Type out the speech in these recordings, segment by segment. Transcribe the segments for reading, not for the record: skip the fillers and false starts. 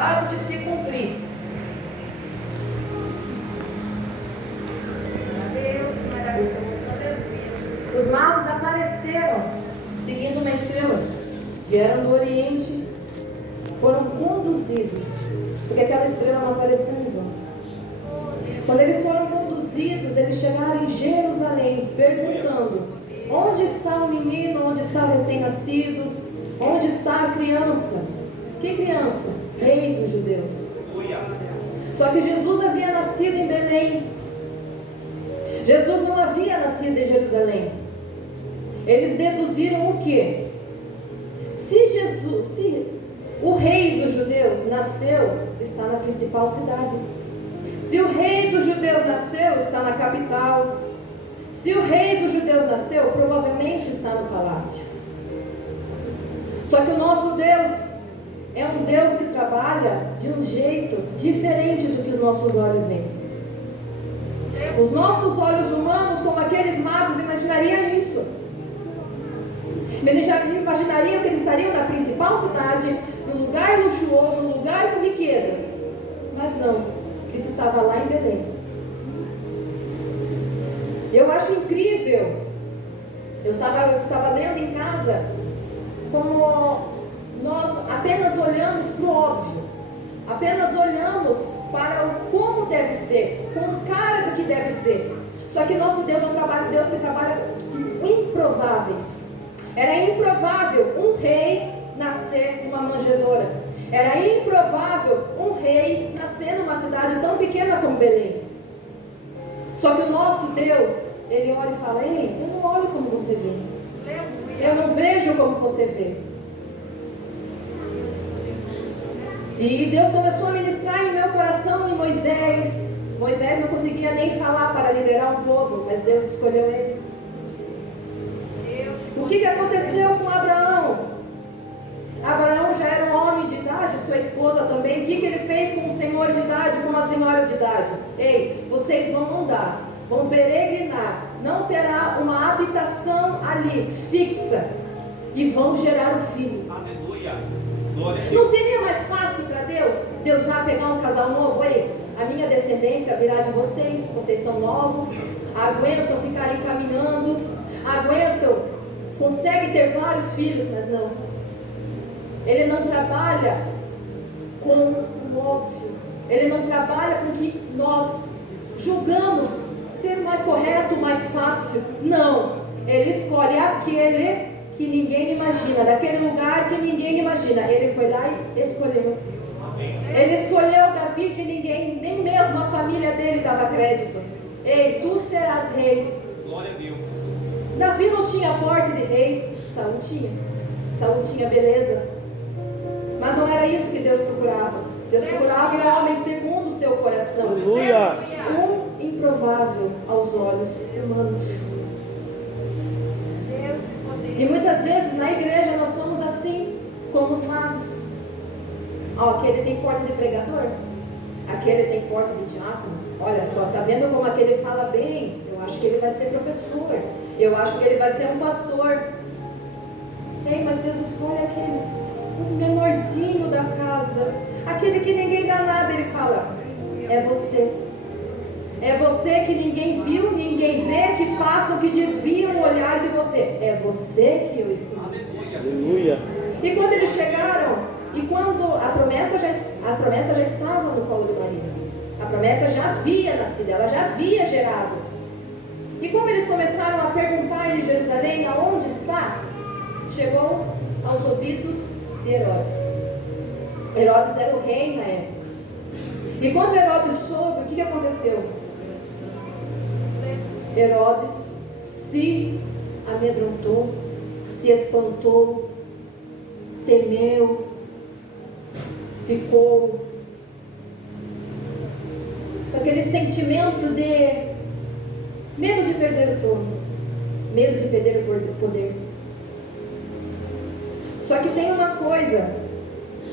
de se cumprir. Os magos apareceram seguindo uma estrela, vieram do Oriente, foram conduzidos, porque aquela estrela não apareceu em vão. Quando eles foram conduzidos, eles chegaram em Jerusalém, perguntando: onde está o menino, onde está o recém-nascido, onde está a criança? Que criança? Rei dos judeus. Só que Jesus havia nascido em Belém. Jesus não havia nascido em Jerusalém. Eles deduziram o quê? Se o rei dos judeus nasceu, está na principal cidade. Se o rei dos judeus nasceu, está na capital. Se o rei dos judeus nasceu, provavelmente está no palácio. Só que o nosso Deus é um Deus que trabalha de um jeito diferente do que os nossos olhos veem. Os nossos olhos humanos, como aqueles magos, imaginariam isso. Imaginariam que eles estariam na principal cidade, num lugar luxuoso, num lugar com riquezas. Mas não, Cristo estava lá em Belém. Eu acho incrível. Eu estava lendo em casa como nós apenas olhamos para o óbvio, apenas olhamos para o como deve ser, com cara do que deve ser. Só que nosso Deus é um Deus que trabalha com improváveis. Era improvável um rei nascer numa manjedoura. Era improvável um rei nascer numa cidade tão pequena como Belém. Só que o nosso Deus, Ele olha e fala: ei, eu não olho como você vê, eu não vejo como você vê. E Deus começou a ministrar em meu coração em Moisés. Moisés não conseguia nem falar para liderar um povo, mas Deus escolheu ele. O que aconteceu com Abraão? Abraão já era um homem de idade, sua esposa também. O que ele fez com um senhor de idade, com uma senhora de idade? Ei, vocês vão andar, vão peregrinar, não terá uma habitação ali fixa e vão gerar um filho. Aleluia. Não seria mais fácil para Deus já pegar um casal novo aí? A minha descendência virá de vocês, vocês são novos, aguentam ficar aí caminhando, aguentam, conseguem ter vários filhos, mas não. Ele não trabalha com o óbvio, ele não trabalha com o que nós julgamos ser mais correto, mais fácil. Não, ele escolhe aquele que ninguém imagina, daquele lugar que ninguém imagina. Ele foi lá e escolheu. Ele escolheu Davi, que ninguém, nem mesmo a família dele dava crédito. Ei, tu serás rei. Glória a Deus. Davi não tinha porte de rei, Saul tinha. Saul tinha beleza. Mas não era isso que Deus procurava. Deus procurava um homem segundo o seu coração. Aleluia. Um improvável aos olhos humanos. E muitas vezes na igreja nós somos assim, como os magos. Aquele tem porte de pregador, aquele tem porte de diácono. Olha só, tá vendo como aquele fala bem? Eu acho que ele vai ser professor, eu acho que ele vai ser um pastor. Ei, mas Deus escolhe aqueles, o menorzinho da casa, aquele que ninguém dá nada. Ele fala: é você. É você que ninguém viu, ninguém vê, que passam, que desviam o olhar de você. É você que eu escolhi. Aleluia. E quando eles chegaram, e quando a promessa já estava no colo de Maria, a promessa já havia nascido, ela já havia gerado. E como eles começaram a perguntar em Jerusalém aonde está, chegou aos ouvidos de Herodes. Herodes era o rei na época. E quando Herodes soube, o que aconteceu? Herodes se amedrontou, se espantou, temeu, ficou com aquele sentimento de medo de perder o trono, medo de perder o poder. Só que tem uma coisa: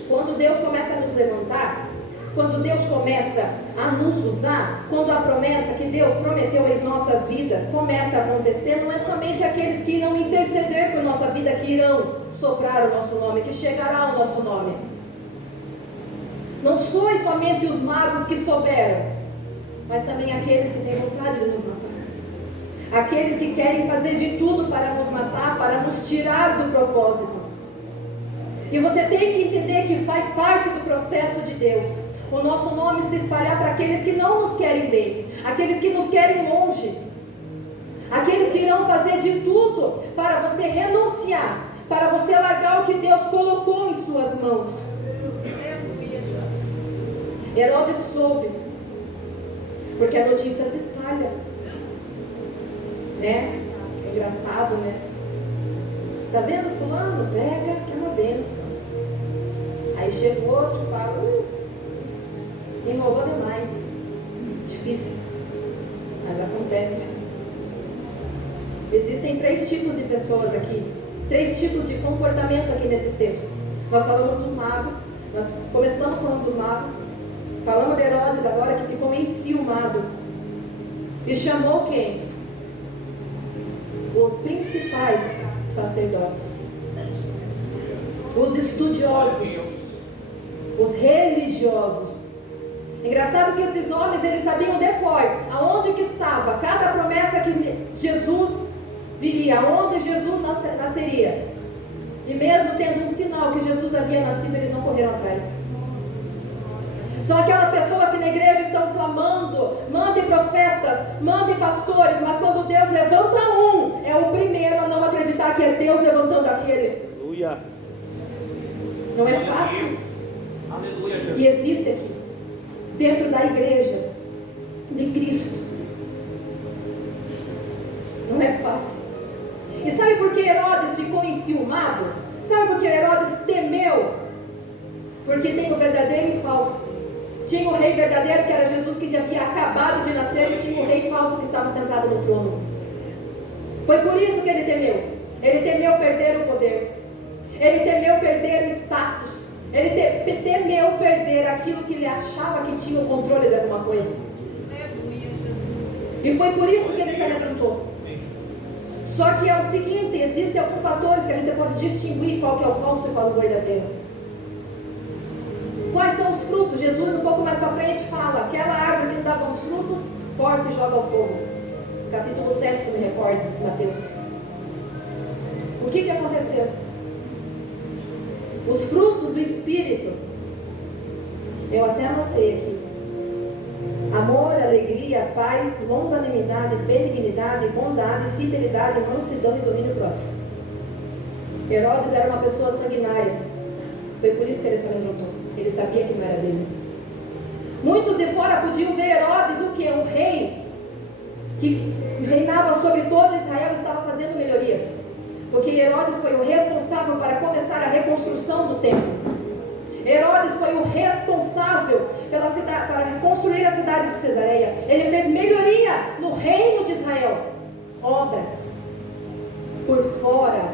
quando Deus começa a nos levantar, quando Deus começa a nos usar, quando a promessa que Deus prometeu em nossas vidas começa a acontecer, não é somente aqueles que irão interceder por nossa vida, que irão soprar o nosso nome, que chegará o nosso nome. Não sois somente os magos que souberam, mas também aqueles que têm vontade de nos matar. Aqueles que querem fazer de tudo para nos matar, para nos tirar do propósito. E você tem que entender que faz parte do processo de Deus o nosso nome se espalhar para aqueles que não nos querem bem, aqueles que nos querem longe, aqueles que irão fazer de tudo para você renunciar, para você largar o que Deus colocou em suas mãos. Herodes soube, porque a notícia se espalha, né? É engraçado, né? Tá vendo fulano? Prega que é uma bênção. Aí chega o outro e fala, enrolou demais. Difícil, mas acontece. Existem 3 tipos de pessoas aqui, 3 tipos de comportamento aqui nesse texto. Nós falamos dos magos, nós começamos falando dos magos, falamos de Herodes agora, que ficou enciumado e chamou quem? Os principais sacerdotes, os estudiosos, os religiosos. Engraçado que esses homens, eles sabiam decor aonde que estava cada promessa que Jesus viria, aonde Jesus nasceria. E mesmo tendo um sinal que Jesus havia nascido, eles não correram atrás. São aquelas pessoas que na igreja estão clamando, mandem profetas, mandem pastores, mas quando Deus levanta um, é o primeiro a não acreditar que é Deus levantando aquele. Aleluia. Não é fácil. Aleluia. E existe aqui, dentro da igreja de Cristo. Não é fácil. E sabe por que Herodes ficou enciumado? Sabe por que Herodes temeu? Porque tem o verdadeiro e o falso. Tinha o rei verdadeiro, que era Jesus, que já havia acabado de nascer, e tinha o rei falso que estava sentado no trono. Foi por isso que ele temeu. Ele temeu perder o poder. Ele temeu perder o status. Ele temeu perder aquilo que ele achava que tinha o controle de alguma coisa. E foi por isso que ele se amedrontou. Só que é o seguinte, existem alguns fatores que a gente pode distinguir qual que é o falso e qual é o verdadeiro. Quais são os frutos? Jesus, um pouco mais para frente, fala: aquela árvore que não dava os frutos, corta e joga ao fogo. Capítulo 7, se me recordo, Mateus. O que aconteceu? Os frutos do Espírito, eu até anotei aqui: amor, alegria, paz, longanimidade, benignidade, bondade, fidelidade, mansidão e domínio próprio. Herodes era uma pessoa sanguinária. Foi por isso que ele se amedrontou. Ele sabia que não era dele. Muitos de fora podiam ver Herodes o que? Um rei que reinava sobre todo Israel, estava fazendo melhorias. Porque Herodes foi o responsável para começar a reconstrução do templo. Herodes foi o responsável pela cidade, para reconstruir a cidade de Cesareia. Ele fez melhoria no reino de Israel. Obras por fora,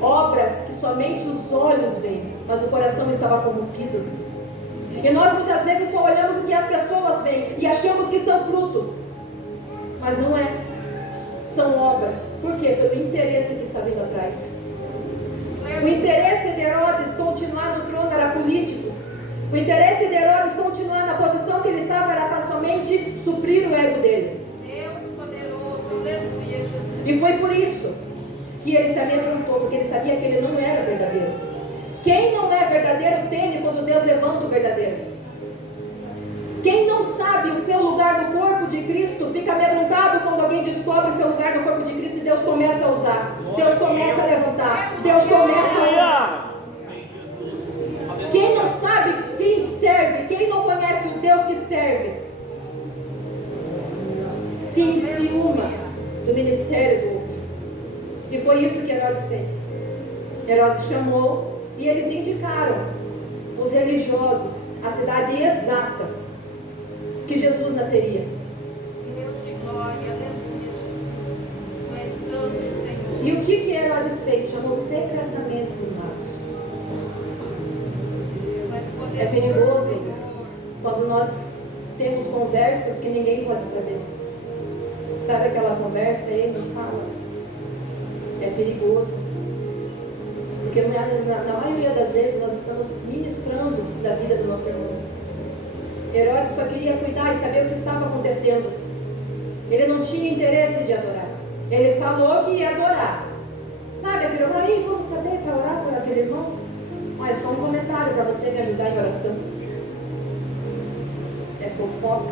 obras que somente os olhos veem, mas o coração estava corrompido. E nós muitas vezes só olhamos o que as pessoas veem e achamos que são frutos, mas não é. São obras. Por quê? Pelo interesse que está vindo atrás. O interesse de Herodes continuar no trono era político. O interesse de Herodes continuar na posição que ele estava era para somente suprir o ego dele. Deus poderoso, aleluia, Jesus. E foi por isso que ele se amedrontou, porque ele sabia que ele não era verdadeiro. Quem não é verdadeiro teme quando Deus levanta o verdadeiro. Quem não sabe o seu lugar no corpo de Cristo fica amedrontado quando alguém descobre o seu lugar no corpo de Cristo e Deus começa a usar, Deus começa a levantar, Deus começa a usar. Quem não sabe quem serve, quem não conhece o Deus que serve, se enciuma do ministério do outro. E foi isso que Herodes fez. Herodes chamou e eles indicaram os religiosos a cidade exata que Jesus nasceria. Deus de glória, aleluia, Jesus. Tu és santo, Senhor. E o que Herodes fez? Chamou secretamente os magos. É perigoso quando nós temos conversas que ninguém pode saber. Sabe aquela conversa aí que fala? É perigoso. Porque na maioria das vezes nós estamos ministrando da vida do nosso irmão. Herodes só queria cuidar e saber o que estava acontecendo. Ele não tinha interesse de adorar. Ele falou que ia adorar. Sabe aquele irmão aí? Vamos saber para orar por aquele irmão? É só um comentário para você me ajudar em oração. É fofoca.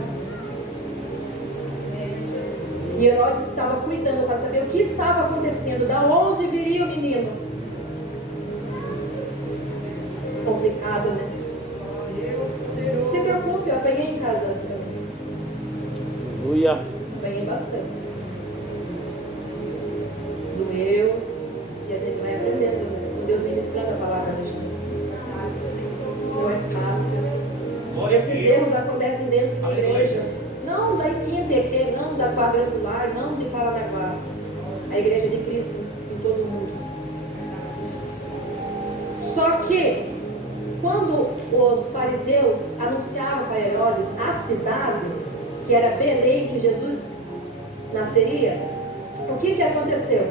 E Herodes estava cuidando para saber o que estava acontecendo, da onde viria o menino. Complicado, né? Não se preocupe, eu apanhei em casa antes também. Aleluia. Apanhei bastante. Doeu. E a gente vai aprendendo, né? Com Deus ministrando a palavra da gente. Não é fácil. Esses erros acontecem dentro da igreja. Não da IQTQ, não da quadrangular, não de Paranaguá. A igreja de Cristo em todo o mundo. Só que, quando os fariseus anunciaram para Herodes a cidade, que era Belém, que Jesus nasceria, o que aconteceu?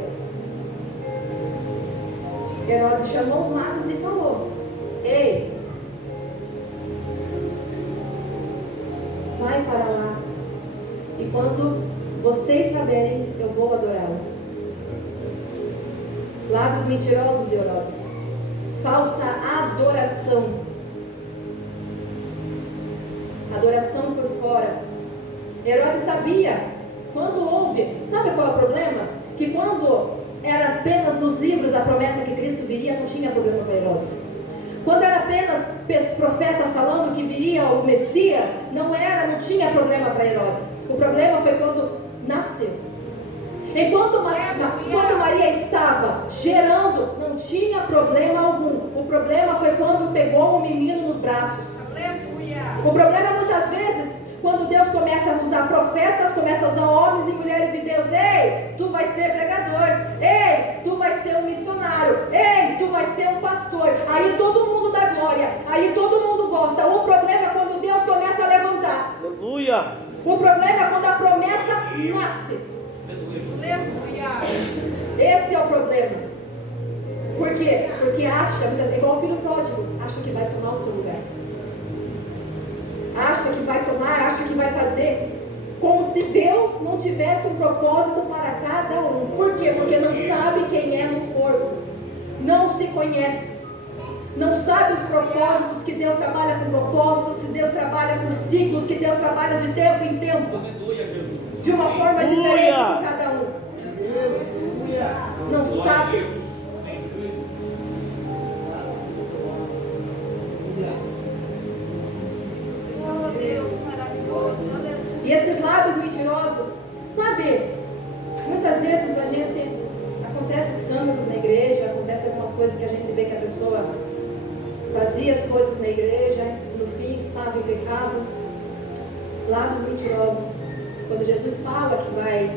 Herodes chamou os magos e falou: ei, vai para lá, e quando vocês saberem, eu vou adorá-lo. Lábios mentirosos de Herodes, falsa adoração, adoração por fora. Herodes sabia, quando houve, sabe qual é o problema? Que quando era apenas nos livros a promessa que Cristo viria, não tinha problema para Herodes. Quando era apenas profetas falando que viria o Messias, não tinha problema para Herodes. O problema foi quando nasceu. Enquanto Maria estava gerando, não tinha problema algum. O problema foi quando pegou o menino nos braços. O problema é muitas vezes quando Deus começa a usar profetas, começa a usar homens e mulheres de Deus. Ei, tu vai ser pregador. Ei, tu vai ser um missionário. Ei, tu vai ser um pastor. Aí todo mundo dá glória. Aí todo mundo gosta. O problema é quando Deus começa a levantar. Aleluia. O problema é quando a promessa nasce. Esse é o problema. Por quê? Porque acha, igual o filho pródigo, acha que vai tomar o seu lugar. Acha que vai tomar, acha que vai fazer, como se Deus não tivesse um propósito para cada um. Por quê? Porque não sabe quem é no corpo, não se conhece, não sabe os propósitos, que Deus trabalha com propósitos, que Deus trabalha com ciclos, que Deus trabalha de tempo em tempo, de uma forma diferente com cada um. Não sabe. E esses lábios mentirosos, sabe, muitas vezes a gente, acontece escândalos na igreja, acontece algumas coisas que a gente vê que a pessoa fazia as coisas na igreja, no fim estava em pecado. Lábios mentirosos. Quando Jesus fala que vai,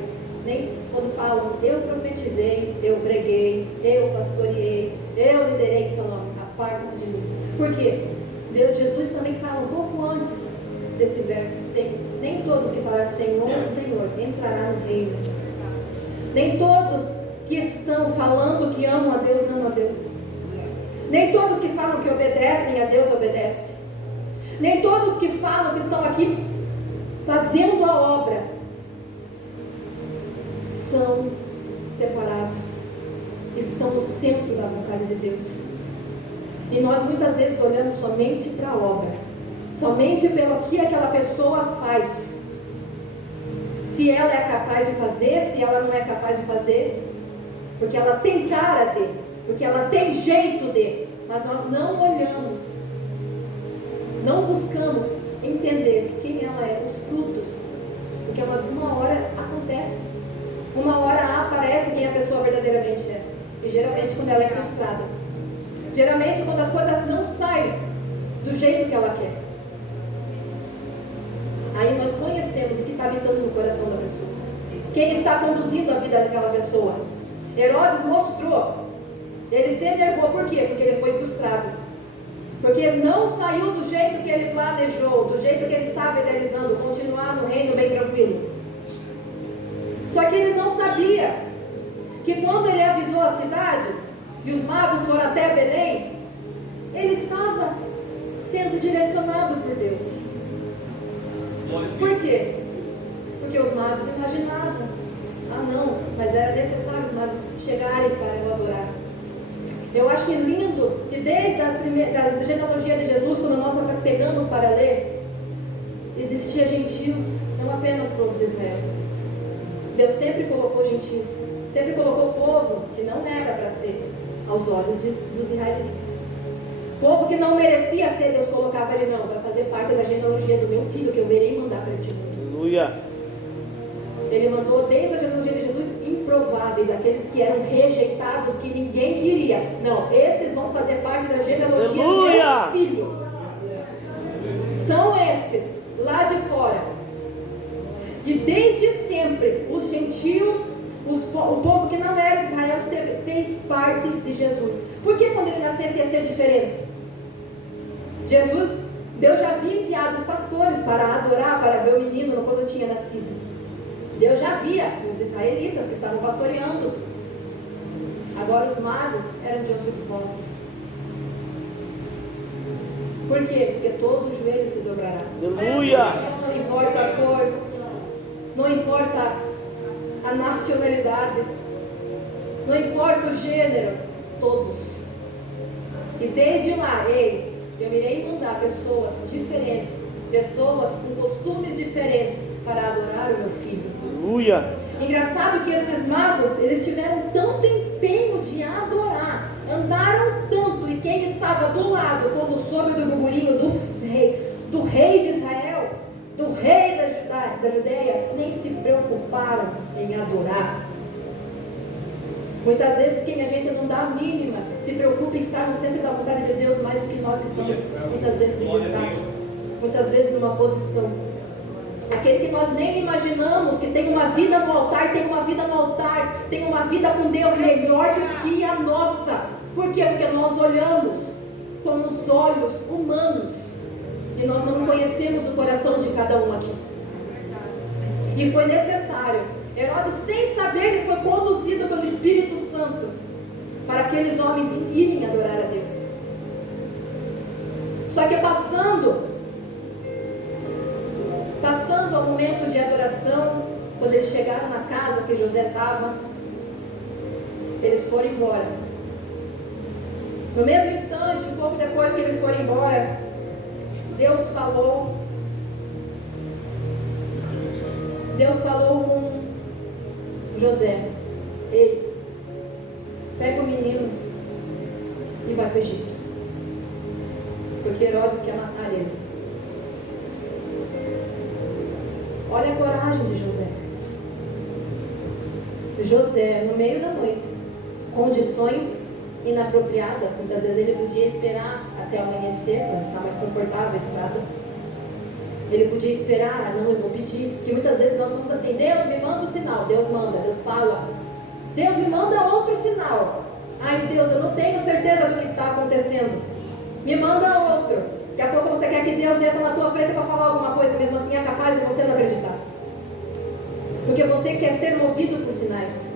nem quando falam, eu profetizei, eu preguei, eu pastoreei, eu liderei em seu nome, aparta-te de mim. Por quê? Jesus também fala um pouco antes desse verso, nem todos que falarem Senhor, Senhor, entrará no reino. Nem todos que estão falando que amam a Deus, amam a Deus. Nem todos que falam que obedecem a Deus, obedecem. Nem todos que falam que estão aqui fazendo a obra são separados, estão no centro da vontade de Deus. E nós muitas vezes olhamos somente para a obra, somente pelo que aquela pessoa faz, se ela é capaz de fazer, se ela não é capaz de fazer, porque ela tem cara de, porque ela tem jeito de, mas nós não olhamos, não buscamos entender quem ela é, os frutos, porque uma hora acontece, uma hora aparece quem a pessoa verdadeiramente é, e geralmente quando ela é frustrada, geralmente quando as coisas não saem do jeito que ela quer, aí nós conhecemos o que está habitando no coração da pessoa, quem está conduzindo a vida daquela pessoa. Herodes mostrou, ele se enervou, por quê? Porque ele foi frustrado, porque não saiu do jeito que ele planejou, do jeito que ele estava idealizando, continuar no reino bem tranquilo. Só que ele não sabia que quando ele avisou a cidade e os magos foram até Belém, ele estava sendo direcionado por Deus. Por quê? Porque os magos imaginavam: ah não, mas era necessário os magos chegarem para eu adorar. Eu acho lindo que desde da genealogia de Jesus, quando nós pegamos para ler, existia gentios, não apenas o povo de Israel. Deus sempre colocou gentios, sempre colocou povo que não era para ser aos olhos dos israelitas. Povo que não merecia ser, Deus colocava ele: não, vai fazer parte da genealogia do meu filho, que eu verei mandar para este mundo. Aleluia. Ele mandou desde a genealogia de Jesus improváveis, aqueles que eram rejeitados, que ninguém queria. Não, esses vão fazer parte da genealogia do meu filho. São esses, lá de fora. E desde sempre, os gentios, o povo que não era de Israel, fez parte de Jesus. Por que quando ele nascesse ia ser diferente? Deus já havia enviado os pastores para adorar, para ver o menino quando tinha nascido. Deus já via os israelitas que estavam pastoreando. Agora os magos eram de outros povos. Por quê? Porque todo joelho se dobrará. Aleluia. Não importa a cor, não importa a nacionalidade, não importa o gênero, todos. E desde lá, eu irei mandar pessoas diferentes, pessoas com costumes diferentes, para adorar o meu filho. Aleluia. Engraçado que esses magos, eles tiveram tanto empenho de adorar, andaram tanto, e quem estava do lado, quando soube do burburinho do rei de Israel, do rei da Judeia, nem se preocuparam em adorar. Muitas vezes quem a gente não dá a mínima, se preocupa em estar no centro da vontade de Deus mais do que nós que estamos muitas vezes em destaque, muitas vezes numa posição. Aquele que nós nem imaginamos, que tem uma vida no altar, tem uma vida com Deus melhor do que a nossa. Por quê? Porque nós olhamos com os olhos humanos e nós não conhecemos o coração de cada um aqui. E foi necessário, Herodes, sem saber, ele foi conduzido pelo Espírito Santo para aqueles homens irem adorar a Deus. Só que passando ao momento de adoração, quando eles chegaram na casa que José estava, eles foram embora. No mesmo instante, um pouco depois que eles foram embora, Deus falou com José: ei, pega o menino e vai para o Egito, porque Herodes quer matar ele. Olha a coragem de José. José, no meio da noite, condições inapropriadas, muitas vezes ele podia esperar até amanhecer, para estar mais confortável a estrada. Ele podia esperar: não, eu vou pedir. Porque muitas vezes nós somos assim: Deus me manda um sinal. Deus manda, Deus fala. Deus me manda outro sinal. Ai Deus, eu não tenho certeza do que está acontecendo. Me manda outro. Daqui a pouco você quer que Deus desça na tua frente para falar alguma coisa, mesmo assim é capaz de você não acreditar. Porque você quer ser movido por sinais.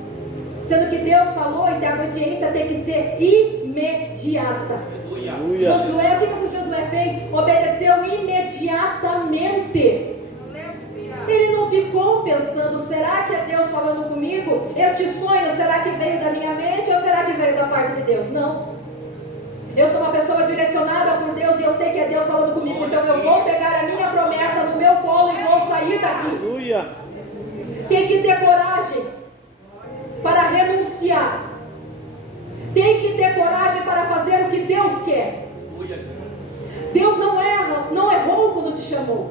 Sendo que Deus falou e a obediência tem que ser imediata. Aleluia. Josué, o que Josué fez? Obedeceu imediatamente. Ele não ficou pensando: será que é Deus falando comigo? Este sonho, será que veio da minha mente ou será que veio da parte de Deus? Não. Eu sou uma pessoa direcionada por Deus e eu sei que é Deus falando comigo, então eu vou pegar a minha promessa no meu colo e vou sair daqui. Aleluia. Tem que ter coragem para renunciar. Tem que ter coragem para fazer o que Deus quer. Deus não errou quando te chamou.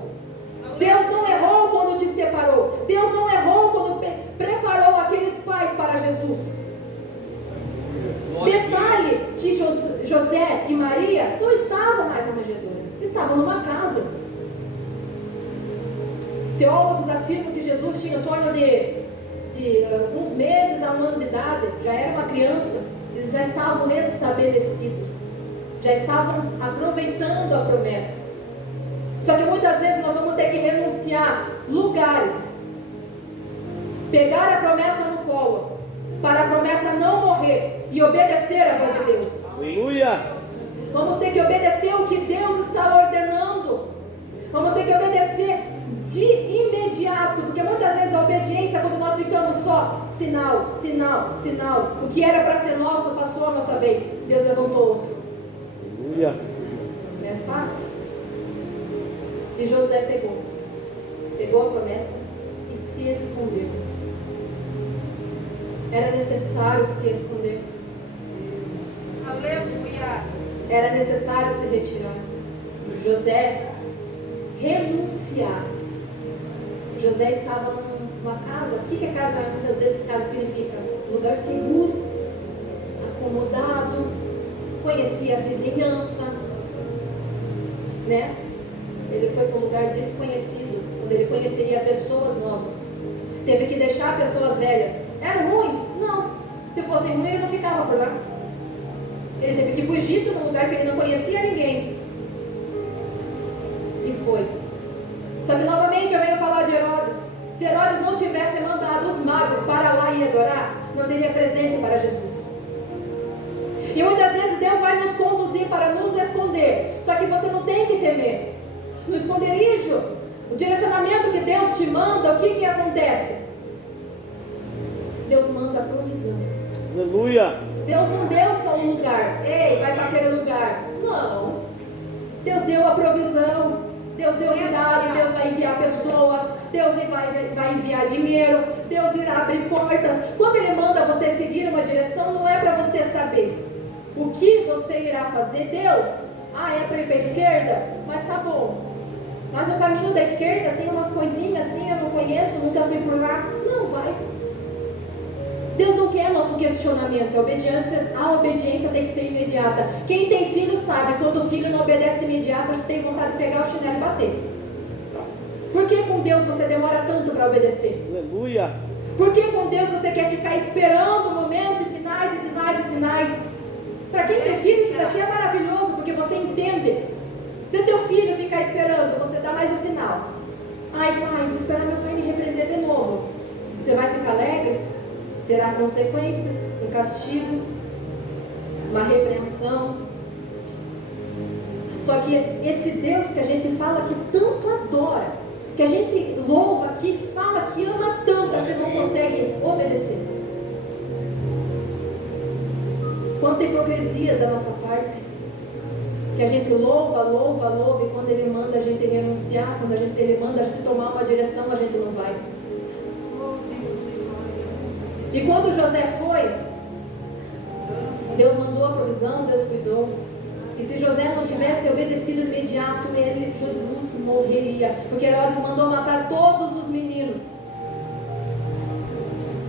Deus não errou quando te separou. Deus não errou quando preparou aqueles pais para Jesus. Detalhe que José e Maria não estavam mais na manjedoura, estavam numa casa. Teólogos afirmam que Jesus tinha em torno de uns meses a um ano de idade, já era uma criança. Eles já estavam estabelecidos, já estavam aproveitando a promessa. Só que muitas vezes nós vamos ter que renunciar lugares, pegar a promessa no colo, para a promessa não morrer e obedecer a voz de Deus. Aleluia. Vamos ter que obedecer o que Deus está sinal. O que era para ser nosso passou a nossa vez. Deus levantou outro. Aleluia. Não é fácil. E José pegou a promessa e se escondeu. Era necessário se esconder. Aleluia. Era necessário se retirar. José renunciar. José estava numa casa. O que a casa, muitas vezes, casa significa? Lugar seguro, acomodado, conhecia a vizinhança, né? Ele foi para um lugar desconhecido, onde ele conheceria pessoas novas. Teve que deixar pessoas velhas. Eram ruins? Não. Se fossem ruins, ele não ficava por lá. Ele teve que ir para o Egito, num lugar que ele não conhecia ninguém. E foi. Só que novamente eu venho falar de Herodes. Se Herodes não tivesse mandado os magos para lá e adorar, não teria presente para Jesus. E muitas vezes Deus vai nos conduzir para nos esconder. Só que você não tem que temer. No esconderijo, o direcionamento que Deus te manda, o que acontece? Deus manda a provisão. Aleluia. Deus não deu só um lugar. Ei, vai para aquele lugar. Não. Deus deu a provisão. Deus deu cuidado. Deus vai enviar pessoas. Deus vai enviar dinheiro. Deus irá abrir portas. Quando Ele manda você seguir uma direção, não é para você saber o que você irá fazer. Deus, é para ir para a esquerda? Mas tá bom. Mas no caminho da esquerda tem umas coisinhas assim, eu não conheço, nunca fui por lá. Não, vai. Deus não quer nosso questionamento. A obediência tem que ser imediata. Quem tem filho sabe, quando o filho não obedece de imediato, ele tem vontade de pegar o chinelo e bater. Por que com Deus você demora tanto para obedecer? Aleluia. Por que com Deus você quer ficar esperando momentos, sinais? Para quem tem filho, isso daqui é maravilhoso, porque você entende. Se teu filho ficar esperando, você dá mais um sinal. Ai, pai, vou esperar meu pai me repreender de novo. Você vai ficar alegre? Terá consequências, um castigo, uma repreensão. Só que esse Deus que a gente fala que tanto adora, que a gente louva, que fala que ama tanto, a gente não consegue obedecer. Quanta hipocrisia da nossa parte. Que a gente louva, e quando Ele manda a gente renunciar, quando Ele manda a gente tomar uma direção, a gente não vai. E quando José foi, Deus mandou a provisão, Deus cuidou. E se José não tivesse obedecido de imediato, Jesus morreria. Porque Herodes mandou matar todos os meninos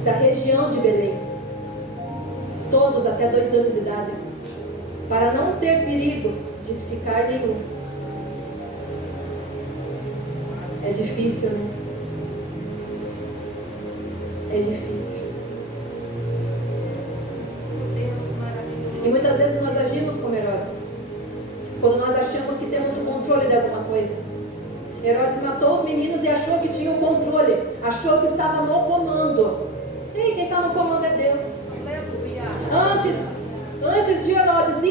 da região de Belém. Todos até 2 anos de idade. Para não ter perigo de ficar nenhum. É difícil, né? É difícil. E muitas vezes nós agimos como Herodes. Quando nós achamos que temos o controle de alguma coisa. Herodes matou os meninos e achou que tinha o controle. Achou que estava no comando. E quem está no comando é Deus. Aleluia. Antes de Herodes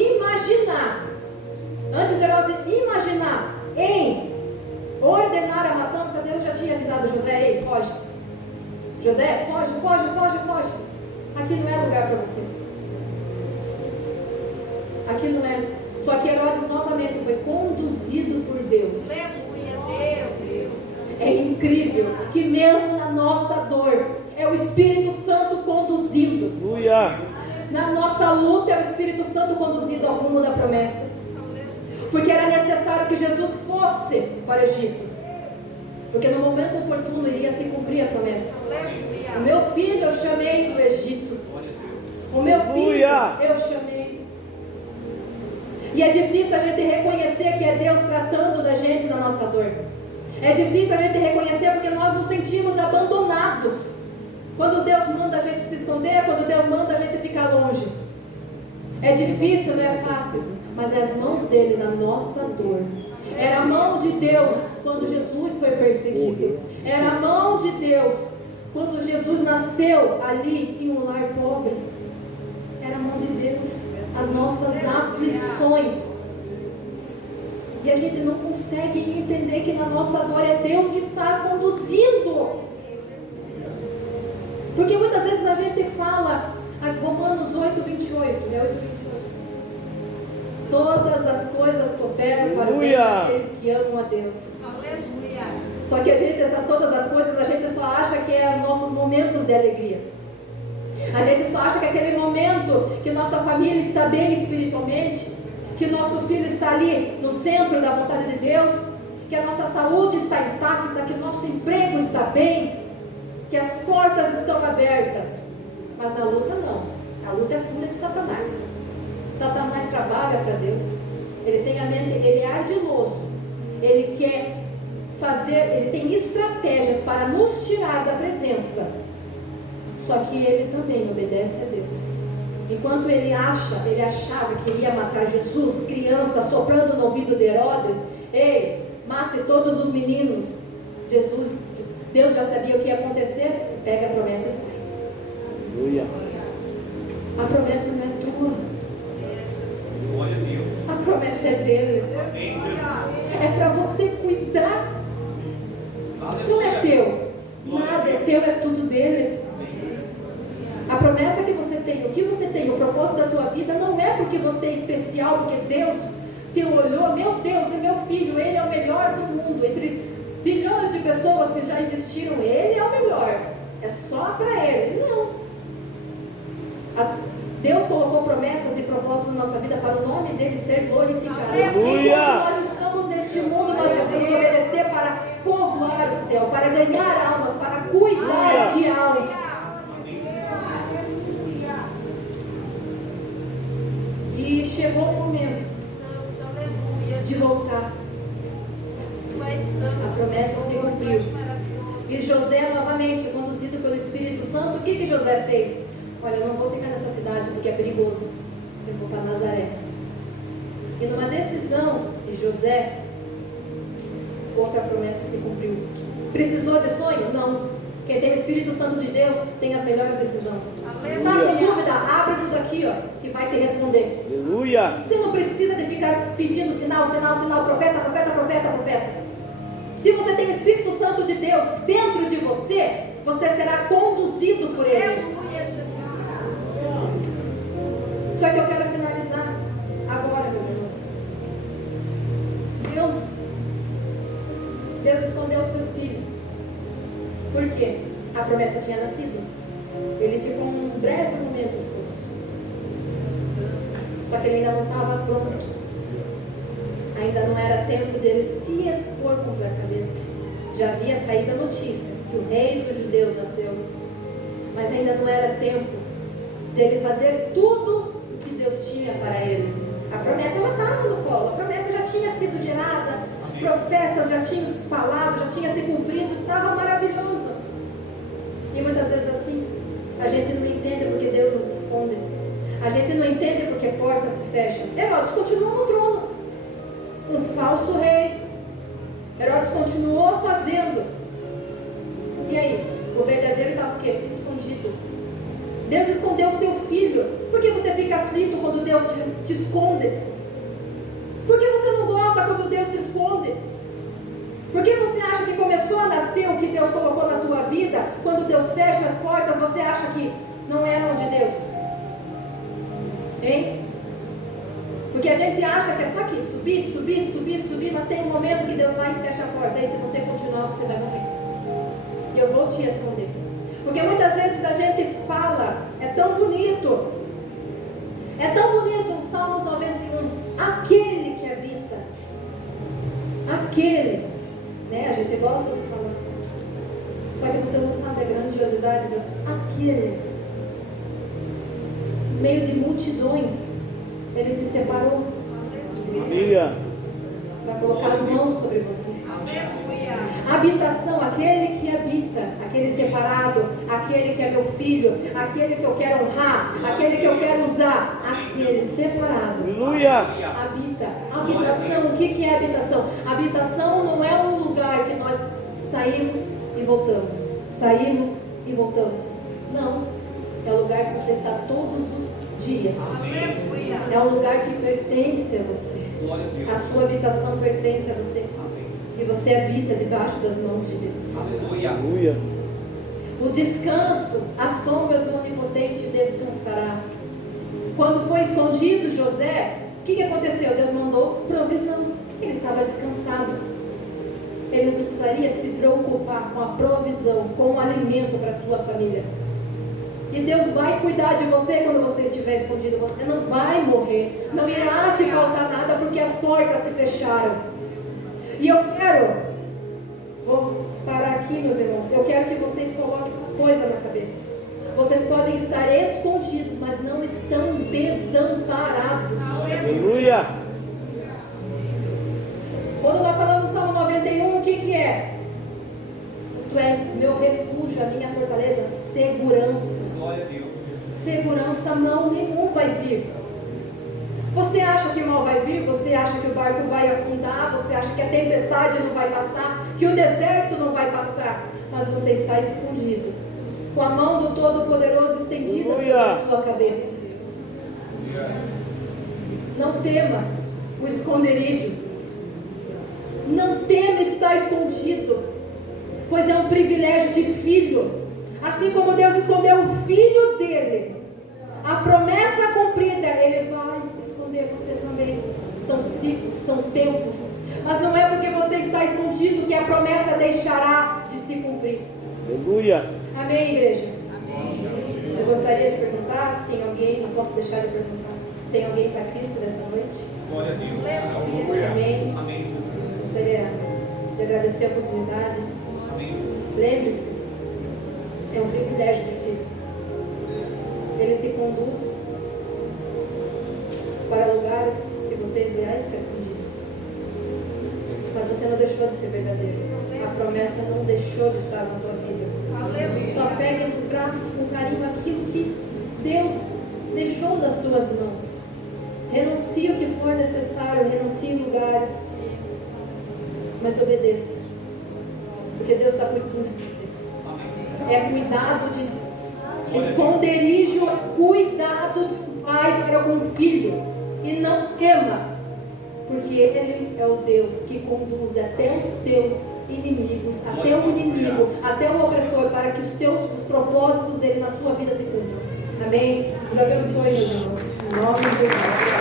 imaginar em ordenar a matança, Deus já tinha avisado José: ei, foge. José, foge. Aqui não é lugar para você. Aqui não é. Só que Herodes novamente foi conduzido por Deus. Aleluia, Deus. É incrível que mesmo na nossa dor, é o Espírito Santo conduzindo. Aleluia. Na nossa luta, é o Espírito Santo conduzindo ao rumo da promessa. Porque era necessário que Jesus fosse para o Egito. Porque no momento oportuno iria se cumprir a promessa. Aleluia. O meu filho eu chamei do Egito. O meu filho eu chamei. E é difícil a gente reconhecer que é Deus tratando da gente na nossa dor. É difícil a gente reconhecer porque nós nos sentimos abandonados. Quando Deus manda a gente se esconder, quando Deus manda a gente ficar longe. É difícil, não é fácil, mas é as mãos dele na nossa dor. Era a mão de Deus quando Jesus foi perseguido. Era a mão de Deus quando Jesus nasceu ali em um lar pobre. Era a mão de Deus. As nossas aflições. E a gente não consegue entender que na nossa dor é Deus que está conduzindo. Porque muitas vezes a gente fala, Romanos 8:28, é 8:28. Todas as coisas cooperam para o bem daqueles que amam a Deus. Aleluia. Só que todas as coisas, a gente só acha que é nossos momentos de alegria. A gente só acha que é aquele momento que nossa família está bem espiritualmente, que nosso filho está ali no centro da vontade de Deus, que a nossa saúde está intacta, que o nosso emprego está bem, que as portas estão abertas. Mas na luta não. A luta é fúria de Satanás. Satanás trabalha para Deus. Ele tem a mente, ele é ardiloso. Ele quer ele tem estratégias para nos tirar da presença. Só que ele também obedece a Deus. Enquanto ele achava que iria matar Jesus, criança, soprando no ouvido de Herodes, ei, mate todos os meninos. Deus já sabia o que ia acontecer, pega a promessa e sai. Aleluia. A promessa não é tua. A promessa é dele. É para você cuidar. Não é teu. Nada é teu, é tudo dele. A promessa que você tem, o que você tem, o propósito da tua vida não é porque você é especial, porque Deus te olhou, meu Deus, é meu filho, ele é o melhor do mundo, entre bilhões de pessoas que já existiram, ele é o melhor, é só para ele. Não. Deus colocou promessas e propósitos na nossa vida para o nome dele ser glorificado. Aleluia. Enquanto nós estamos neste mundo, nós devemos obedecer para povoar o céu, para ganhar almas, para cuidar de almas. E chegou o momento de voltar. A promessa se cumpriu. E José, novamente, conduzido pelo Espírito Santo, o que José fez? Olha, eu não vou ficar nessa cidade porque é perigoso. Eu vou para Nazaré. E numa decisão de José, outra promessa se cumpriu. Precisou de sonho? Não. Quem tem o Espírito Santo de Deus tem as melhores decisões. Está com dúvida? Abre isso daqui, ó, que vai te responder. Aleluia. Você não precisa de ficar pedindo sinal, profeta. Se você tem o Espírito Santo de Deus dentro de você, você será conduzido por ele. Só que eu quero finalizar agora, meus irmãos. Deus escondeu o seu filho. Por quê? A promessa tinha nascido. Ele ficou um breve momento exposto. Só que ele ainda não estava pronto. Ainda não era tempo de ele se expor completamente. Já havia saído a notícia que o rei dos judeus nasceu. Mas ainda não era tempo de ele fazer tudo o que Deus tinha para ele. A promessa já estava no colo. A promessa já tinha sido gerada. Profetas já tinham falado, já tinha se cumprido. Estava maravilhoso. E muitas vezes assim, a gente não entende porque Deus nos esconde. A gente não entende porque portas se fecham. Herodes continuou no trono. Um falso rei. Herodes continuou fazendo. E aí? O verdadeiro estava o quê? Escondido. Deus escondeu o seu filho. Por que você fica aflito quando Deus te esconde? Por que você não gosta quando Deus te esconde? Por que você acha que começou a nascer o que Deus colocou na tua vida? Quando Deus fecha as portas, você acha que não é mão de Deus? Hein? Porque a gente acha que é só aqui, subir, mas tem um momento que Deus vai e fecha a porta. Aí se você continuar, você vai morrer. E eu vou te esconder. Porque muitas vezes a gente fala, é tão bonito. É tão bonito o Salmos 91. Aquele que habita. Aquele. Né? A gente gosta de falar. Só que você não sabe a grandiosidade daquele. No meio de multidões, ele te separou. Aleluia. Para colocar as mãos sobre você. Aleluia. Habitação, aquele que habita, aquele separado, aquele que é meu filho, aquele que eu quero honrar, aquele que eu quero usar, aquele separado. Aleluia. Habita. Habitação, o que é habitação? Habitação não é um lugar que nós saímos e voltamos. Saímos e voltamos. Não. É o lugar que você está todos os dias. Aleluia. É um lugar que pertence a você. A sua habitação pertence a você. E você habita debaixo das mãos de Deus. Aleluia. O descanso, a sombra do Onipotente descansará. Quando foi escondido José, o que aconteceu? Deus mandou provisão. Ele estava descansado. Ele não precisaria se preocupar com a provisão, com o alimento para a sua família. E Deus vai cuidar de você quando você estiver escondido. Você não vai morrer. Não irá te faltar nada porque as portas se fecharam. E eu vou parar aqui, meus irmãos. Eu quero que vocês coloquem uma coisa na cabeça. Vocês podem estar escondidos, mas não estão desamparados. Aleluia. Quando nós falamos do Salmo 91, o que é? Tu és meu refúgio, a minha fortaleza, segurança. Glória a Deus. Segurança, mal nenhum vai vir. Você acha que mal vai vir? Você acha que o barco vai afundar? Você acha que a tempestade não vai passar? Que o deserto não vai passar? Mas você está escondido, com a mão do Todo-Poderoso estendida sobre a sua cabeça. Não tema o esconderijo. Não tema estar escondido, pois é um privilégio de filho. Assim como Deus escondeu o filho dele, a promessa cumprida, Ele vai esconder você também. São ciclos, são tempos. Mas não é porque você está escondido que a promessa deixará de se cumprir. Aleluia. Amém, igreja? Amém. Eu gostaria de perguntar se tem alguém, não posso deixar de perguntar, se tem alguém para Cristo nessa noite. Glória a Deus. Amém. Amém. Gostaria de agradecer a oportunidade. Amém. Lembre-se, é um privilégio de filho. Ele te conduz para lugares que você irá estar escondido. Mas você não deixou de ser verdadeiro. A promessa não deixou de estar na sua vida. Só pegue nos braços com carinho aquilo que Deus deixou nas tuas mãos. Renuncie o que for necessário, renuncie lugares, mas obedeça, porque Deus está cuidando de você. É cuidado de Deus. Esconderijo é cuidado do pai para com o filho. E não tema, porque Ele é o Deus que conduz até os teus inimigos, até o inimigo, até o opressor, para que os propósitos dele na sua vida se cumpram. Amém? Deus abençoe, meus irmãos. Em nome de Jesus.